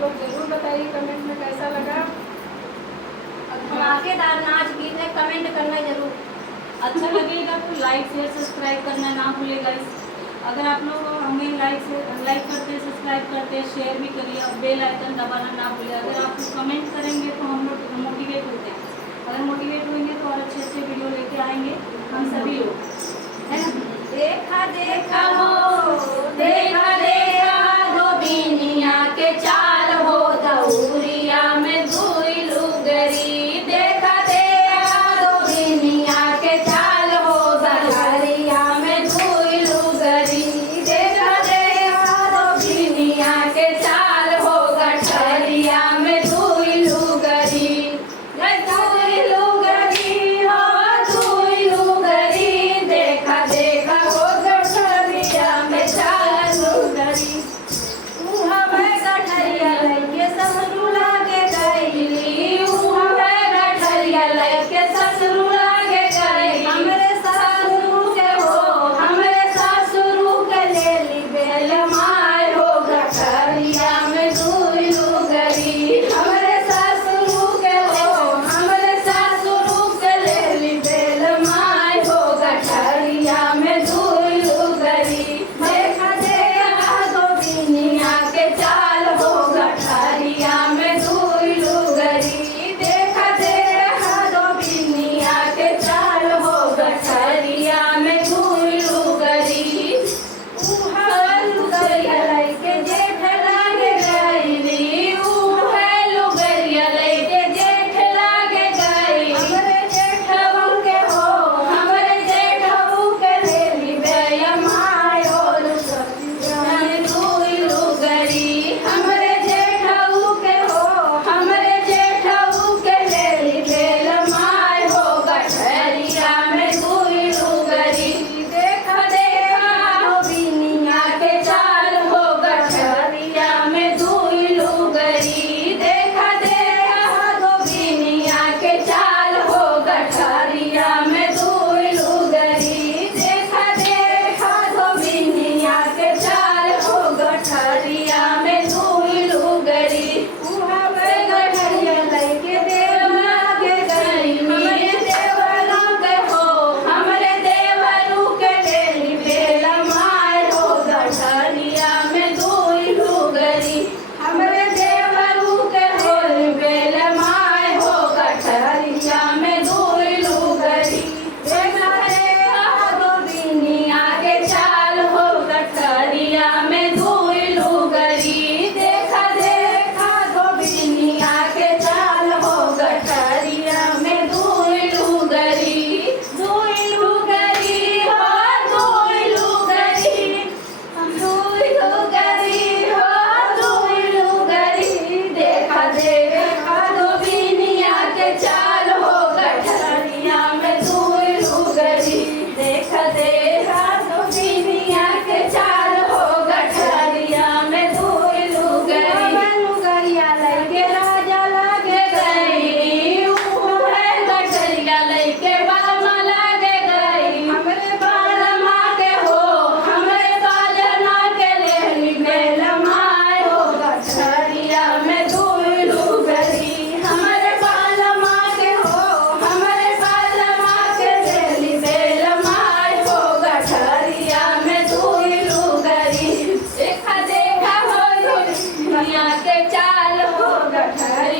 लोग जरूर बताइए कमेंट में कैसा लगा। धमाकेदार नाच गीत है, कमेंट करना जरूर। अच्छा लगेगा तो लाइक शेयर सब्सक्राइब करना ना भूलेगा। अगर आप लोग हमें लाइक करते हैं, सब्सक्राइब करते हैं, शेयर भी करिए और बेल आइकन दबाना ना भूलिए। अगर आप कमेंट करेंगे तो हम लोग मोटिवेट होते हैं। अगर मोटिवेट होंगे तो और अच्छे अच्छे वीडियो लेके आएंगे हम सभी लोग, है ना। देखा देखा हो, देखा देखा धोबिनिया के चाल हो, दौरिया में दुई लुगरी। देखा देखा धोबिनिया के चाल हो, दौरिया में दुई लुगरी। देखा देखा धोबिनिया के चाल हो, गठरिया में दुई लुगरी। दुई लुगरी हो, दुई लुगरी। देखा देखा हो गठरिया में चाल लुगरी। हमें गठरिया लइके ससुर लागे गइली, हमें गठरिया लइके ससुर लागे गइली। हमरे सासुर के हो, हमरे सासुर के लेली बेल माय हो, गठरिया में दुई लुगरी। हमरे सासुर के हो, हमरे सासुर के लेली बेल माय हो, गठरिया में दुई लुगरी। देखा देखा धोबिनिया के चाल हो, गठरिया में दुई लुगरी। देखा देखा धोबिनिया के चाल हो, गठरिया में दुई लुगरी। उहा लुगरिया लइके जेठ लागे गइली, उहा लुगरिया लइके जेठ लागे गइली। हमरे जेठऊ के हो, हमरे जेठऊ के लेली बेल माय हो, लुगरिया में दुई लुगरी। हमरे जेठऊ के हो, हमरे जेठऊ के लेली बेल माय हो, गठरिया में दुई लुगरी। देखा देखा धोबिनिया के चाल हो, गठरिया में दुई लुगरी। देखा देखा धोबिनिया के चाल हो, गठरिया में दुई लुगरी। देखा देखा धोबिनिया के चाल हो, गठरिया में दुई लुगरी। उहा में गठरिया लइके देव लागे गइली, हमरे देवरू के हो, हमरे देवरू के लेली बेल माय हो, गठरिया में दुई लुगरी। हमरे देवरू के हो, बेल माय हो, गठरिया में दुई लुगरी। देखा देखा धोबिनिया के चाल हो, गठरिया में दुई लुगरी। देखा देखा धोबिनिया के चाल हो, गठरिया में दुई लुगरी। दुई लुगरी हो, दुई लुगरी। दुई लुगरी हो, दुई लुगरी। देखा देखा धोबिनिया के चाल हो, गठरिया में दुई लुगरी। देखा देखा धोबिनिया के चाल हो, गठरिया में दुई लुगरी। लुगरिया लइके राजा लागे गइली, उहे गठरिया लइके बालमा लागे गइली। हमरे बालमा के हो, हमरे बालमा के लेली बेल माय हो, गठरिया में दुई लुगरी। हमरे बालमा के हो, हमरे बालमा के लेली बेल माय हो, गठरिया में दुई लुगरी। देखा देखा हो धोबिनिया के चाल हो, गठरिया